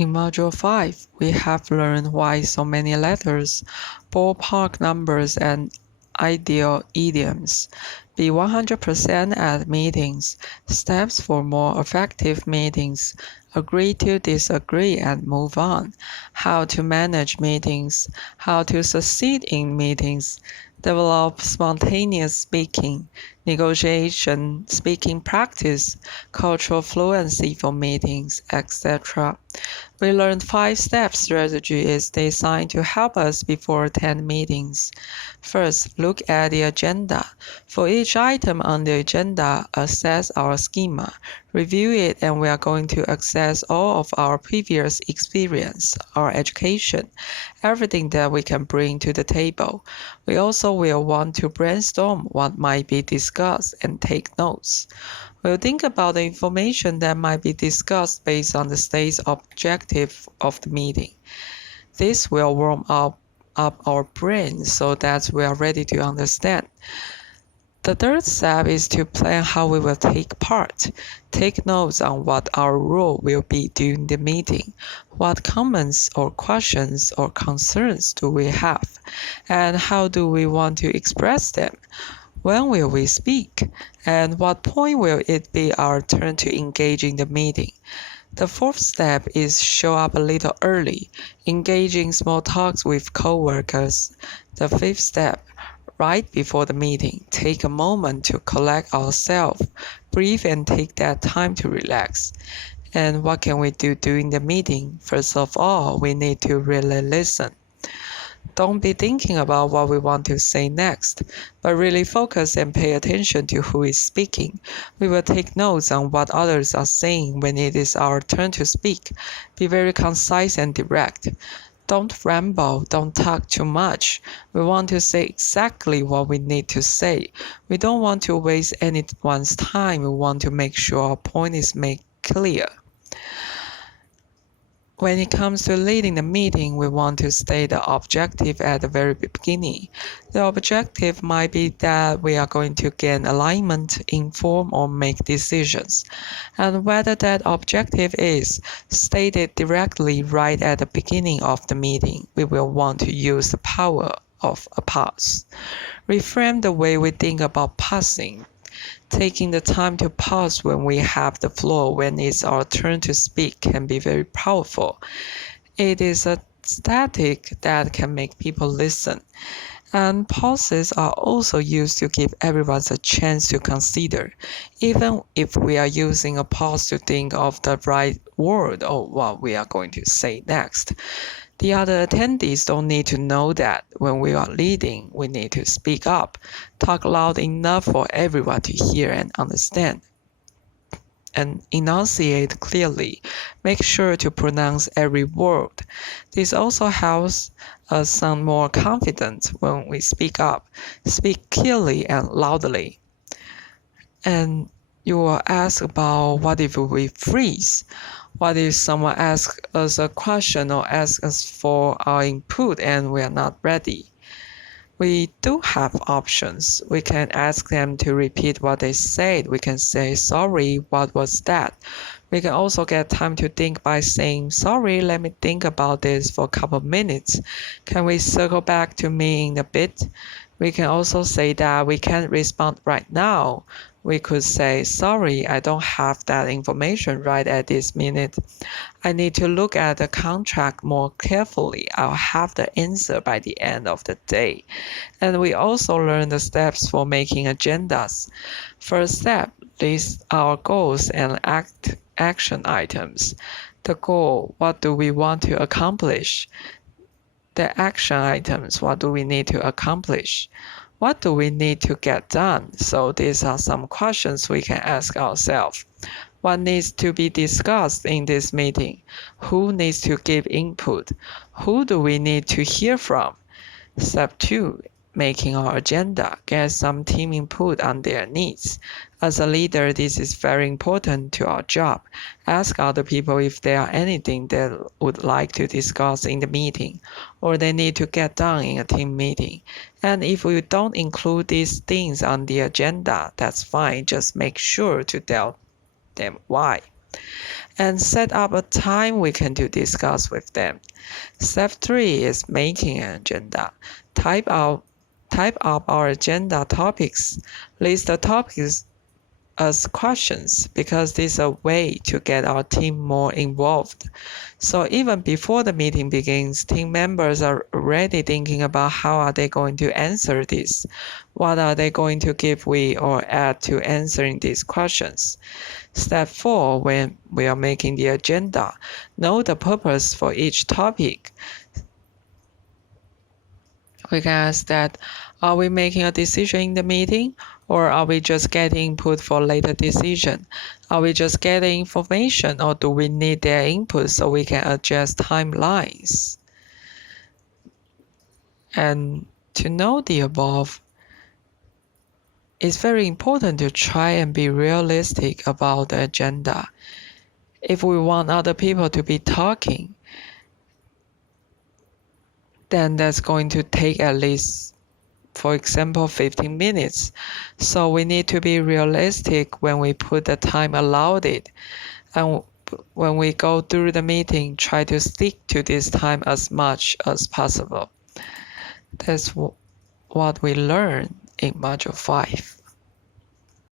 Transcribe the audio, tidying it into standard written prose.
In Module 5, we have learned why so many letters, ballpark numbers, and ideal idioms. Be 100% at meetings. Steps for more effective meetings. Agree to disagree and move on. How to manage meetings. How to succeed in meetings. Develop spontaneous speaking, negotiation, speaking practice, cultural fluency for meetings, etc. We learned 5-step strategy is designed to help us before 10 meetings. First, look at the agenda. For each item on the agenda, assess our schema, review it, and we are going to access all of our previous experience, our education, everything that we can bring to the table. We also will want to brainstorm what might be discussed and take notes. We'll think about the information that might be discussed based on the state's objective of the meeting. This will warm up our brains so that we are ready to understand. The third step is to plan how we will take part. Take notes on what our role will be during the meeting. What comments or questions or concerns do we have? And how do we want to express them? When will we speak? And what point will it be our turn to engage in the meeting? The fourth step is show up a little early, engaging small talks with coworkers. The fifth step, right before the meeting, take a moment to collect ourselves, breathe and take that time to relax. And what can we do during the meeting? First of all, we need to really listen. Don't be thinking about what we want to say next, but really focus and pay attention to who is speaking. We will take notes on what others are saying when it is our turn to speak. Be very concise and direct. Don't ramble, don't talk too much. We want to say exactly what we need to say. We don't want to waste anyone's time. We want to make sure our point is made clear. When it comes to leading the meeting, we want to state the objective at the very beginning. The objective might be that we are going to gain alignment, inform, or make decisions. And whether that objective is stated directly right at the beginning of the meeting, we will want to use the power of a pause. Reframe the way we think about pausing. Taking the time to pause when we have the floor when it's our turn to speak can be very powerful. It is a static that can make people listen. And pauses are also used to give everyone a chance to consider, even if we are using a pause to think of the right word or what we are going to say next. The other attendees don't need to know that when we are leading, we need to speak up, talk loud enough for everyone to hear and understand, and enunciate clearly. Make sure to pronounce every word. This also helps us sound more confident when we speak up. Speak clearly and loudly. And you will ask about what if we freeze? What if someone asks us a question or asks us for our input and we are not ready? We do have options. We can ask them to repeat what they said. We can say, sorry, what was that? We can also get time to think by saying, sorry, let me think about this for a couple of minutes. Can we circle back to me in a bit? We can also say that we can't respond right now. We could say, sorry, I don't have that information right at this minute. I need to look at the contract more carefully. I'll have the answer by the end of the day. And we also learn the steps for making agendas. First step, list our goals and action items. The goal, what do we want to accomplish? The action items, what do we need to accomplish? What do we need to get done? So these are some questions we can ask ourselves. What needs to be discussed in this meeting? Who needs to give input? Who do we need to hear from? Step 2, making our agenda. Get some team input on their needs. As a leader, this is very important to our job. Ask other people if there are anything they would like to discuss in the meeting, or they need to get done in a team meeting. And if we don't include these things on the agenda, that's fine. Just make sure to tell them why. and set up a time we can to discuss with them. Step 3 is making an agenda. Type up our agenda topics. List the topics as questions because this is a way to get our team more involved. So even before the meeting begins, team members are already thinking about how are they going to answer this? What are they going to give we or add to answering these questions? Step 4, when we are making the agenda, know the purpose for each topic. We can ask that, are we making a decision in the meeting? Or are we just getting input for later decision? Are we just getting information or do we need their input so we can adjust timelines? And to know the above, it's very important to try and be realistic about the agenda. If we want other people to be talking, then that's going to take at least, for example, 15 minutes. So we need to be realistic when we put the time allotted. And when we go through the meeting, try to stick to this time as much as possible. That's what we learn in Module 5.